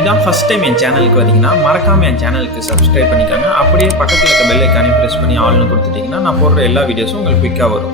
இதான் first time என் சேனலுக்கு வரீங்கன்னா மறக்காமல் என் சேனலுக்கு சப்ஸ்கிரைப் பண்ணிக்கோங்க. அப்படியே பக்கத்தில் இருக்க பெல் ஐக்கானே ப்ரெஸ் பண்ணி ஆல்னு கொடுத்துட்டிங்கன்னா நான் போடுற எல்லா வீடியோஸும் உங்களுக்கு குயிக்காக வரும்.